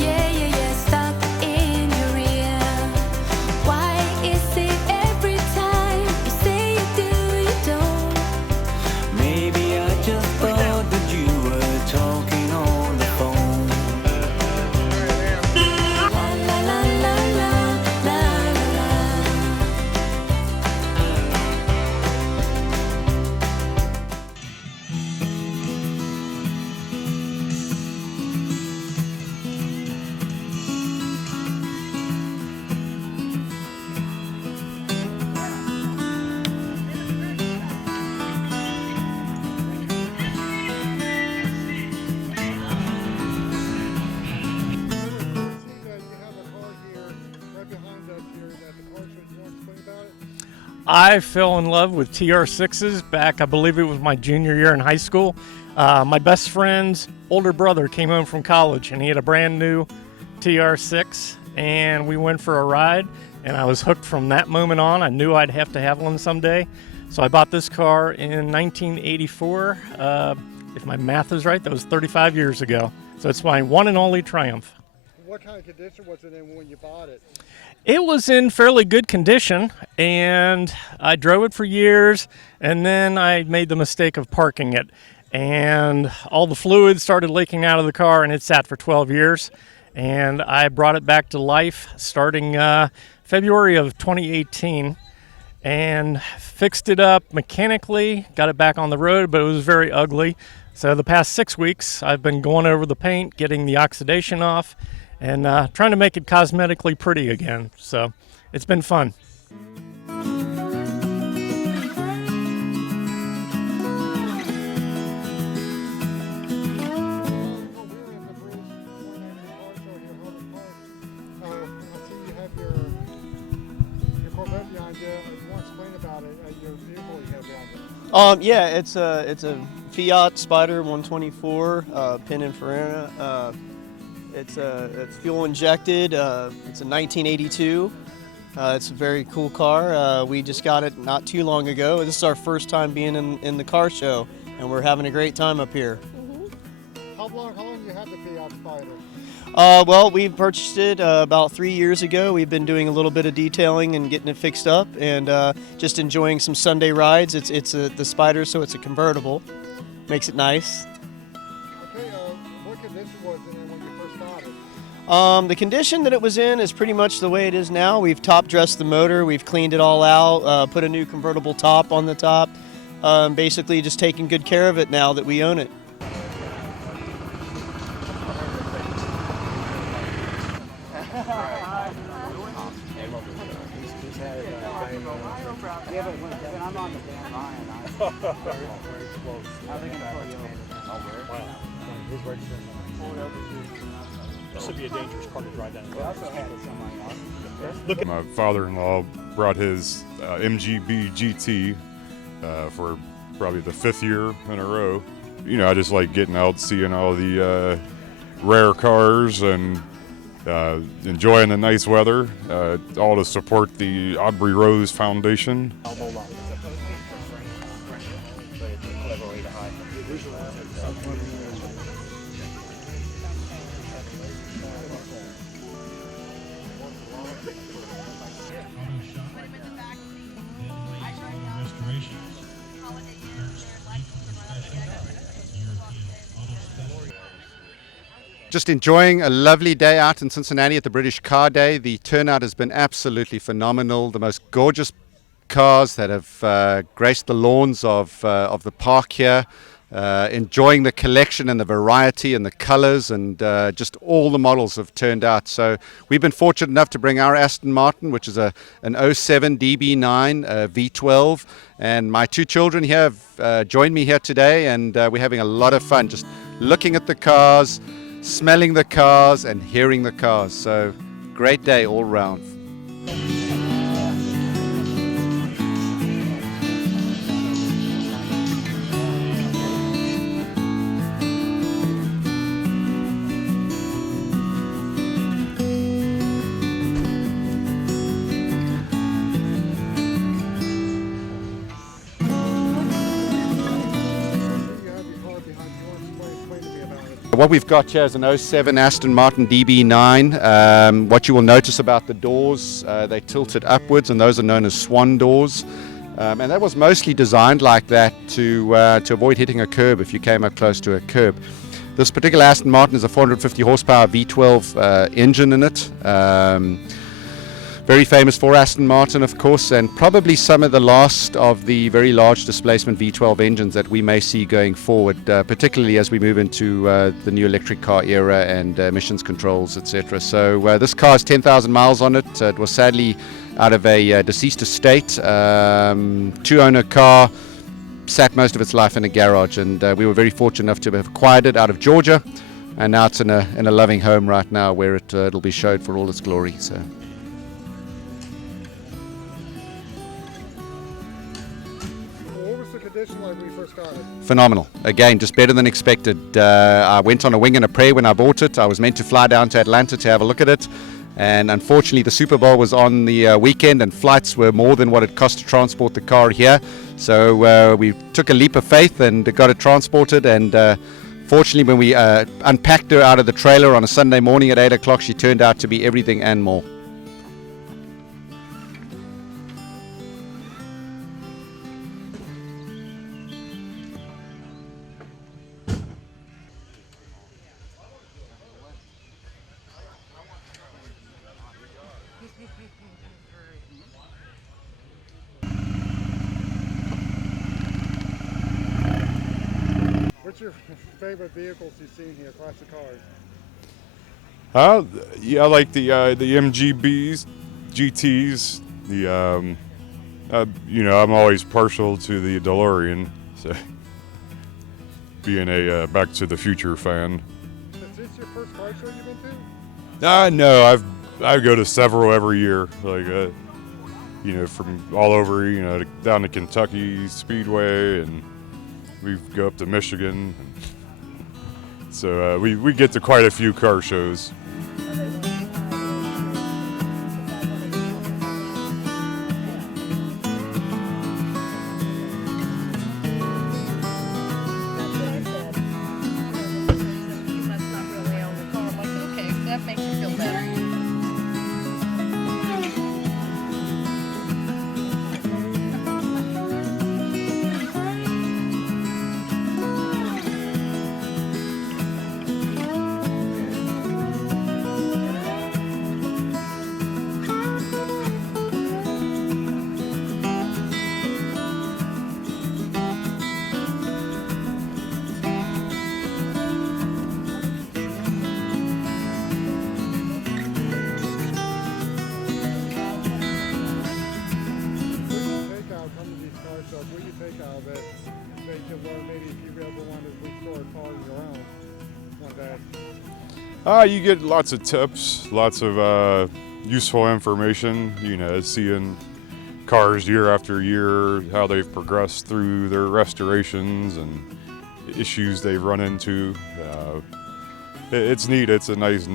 Yeah, yeah, yeah, stuck in your ear. Why is it every time you say you do, you don't? Maybe I just thought that you were talking on the phone. La la la la la la la. I fell in love with TR6s back, I believe it was my junior year in high school. My best friend's older brother came home from college and he had a brand new TR6 and we went for a ride and I was hooked from that moment on. I knew I'd have to have one someday. So I bought this car in 1984. If my math is right, that was 35 years ago. So it's my one and only Triumph. What kind of condition was it in when you bought it? It was in fairly good condition, and I drove it for years, and then I made the mistake of parking it, and all the fluid started leaking out of the car, and it sat for 12 years, and I brought it back to life starting February of 2018, and fixed it up mechanically, got it back on the road, but it was very ugly. So the past 6 weeks, I've been going over the paint, getting the oxidation off, and trying to make it cosmetically pretty again. So it's been fun. Yeah, it's a Fiat Spider 124 Pininfarina. It's fuel injected. It's a 1982. It's a very cool car. We just got it not too long ago. This is our first time being in the car show, and we're having a great time up here. How long you had the Fiat Spider? Well, we purchased it about 3 years ago. We've been doing a little bit of detailing and getting it fixed up, and just enjoying some Sunday rides. It's the Spider, so it's a convertible. Makes it nice. Okay, what condition was it in when you first got it? The condition that it was in is pretty much the way it is now. We've top dressed the motor, we've cleaned it all out, put a new convertible top on the top. Basically just taking good care of it now that we own it. This would be a dangerous car to drive down. My father-in-law brought his MGB GT for probably the 5th year in a row. You know, I just like getting out, seeing all the rare cars and enjoying the nice weather, all to support the Aubrey Rose Foundation. Just enjoying a lovely day out in Cincinnati at the British Car Day. The turnout has been absolutely phenomenal. The most gorgeous cars that have graced the lawns of the park here. Enjoying the collection and the variety and the colors, and just all the models have turned out. So we've been fortunate enough to bring our Aston Martin, which is an 07 DB9 V12, and my 2 children here have joined me here today, and we're having a lot of fun just looking at the cars, smelling the cars and hearing the cars. So great day all round. What we've got here is an 07 Aston Martin DB9. What you will notice about the doors, they tilted upwards, and those are known as swan doors. And that was mostly designed like that to avoid hitting a curb if you came up close to a curb. This particular Aston Martin is a 450 horsepower V12 engine in it. Very famous for Aston Martin, of course, and probably some of the last of the very large displacement V12 engines that we may see going forward, particularly as we move into the new electric car era and emissions controls, etc. So this car has 10,000 miles on it. It was sadly out of a deceased estate, two-owner car, sat most of its life in a garage, and we were very fortunate enough to have acquired it out of Georgia, and now it's in a loving home right now where it'll be showed for all its glory. So. Condition like when we first got it? Phenomenal. Again, just better than expected. I went on a wing and a prayer when I bought it. I was meant to fly down to Atlanta to have a look at it, and unfortunately the Super Bowl was on the weekend, and flights were more than what it cost to transport the car here. So we took a leap of faith and got it transported, and fortunately when we unpacked her out of the trailer on a Sunday morning at 8 o'clock, she turned out to be everything and more. What's your favorite vehicles you've seen here, classic cars? Yeah, I like the MGBs, GTs. I'm always partial to the DeLorean, so being a Back to the Future fan. Is this your first car show you've been to? No, I go to several every year, like from all over, down to Kentucky Speedway, and we go up to Michigan. So we get to quite a few car shows. You get lots of tips, lots of useful information, seeing cars year after year, how they've progressed through their restorations and issues they've run into. It's neat. It's a nice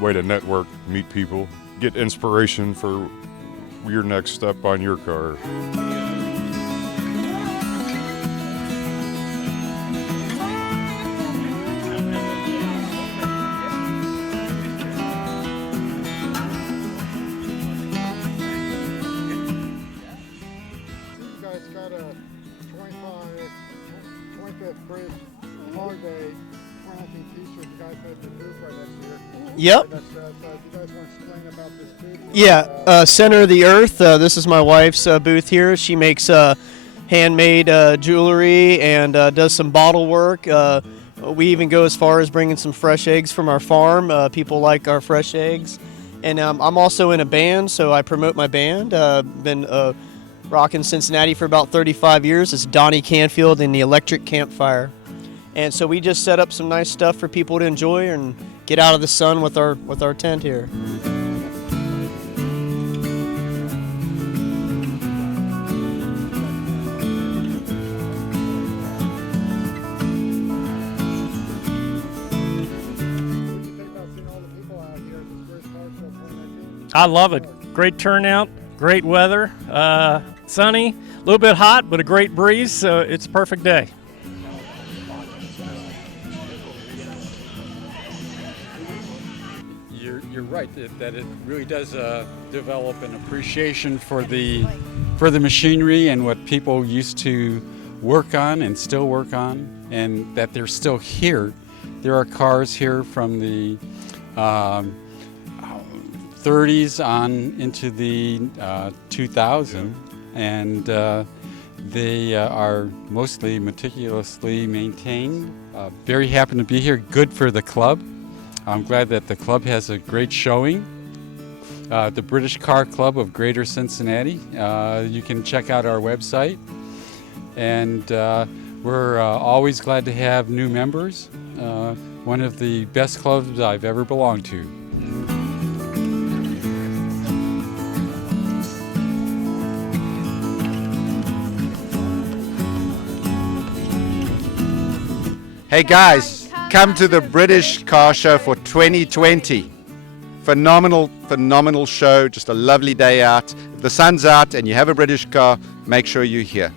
way to network, meet people, get inspiration for your next step on your car. Yep. Yeah, Center of the Earth. This is my wife's booth here. She makes handmade jewelry and does some bottle work. We even go as far as bringing some fresh eggs from our farm. People like our fresh eggs. And I'm also in a band, so I promote my band. Been rocking Cincinnati for about 35 years. It's Donnie Canfield and the Electric Campfire. And so we just set up some nice stuff for people to enjoy and get out of the sun with our tent here. I love it. Great turnout, great weather, sunny, a little bit hot, but a great breeze, so it's a perfect day. you're right that it really does develop an appreciation for the machinery and what people used to work on and still work on, and that they're still here. There are cars here from the 30s on into the 2000, and they are mostly meticulously maintained. Very happy to be here. Good for the club. I'm glad that the club has a great showing. The British Car Club of Greater Cincinnati. You can check out our website. And we're always glad to have new members. One of the best clubs I've ever belonged to. Hey guys, come to the British Car Show for 2020. Phenomenal show, just a lovely day out. If the sun's out and you have a British car, make sure you're here.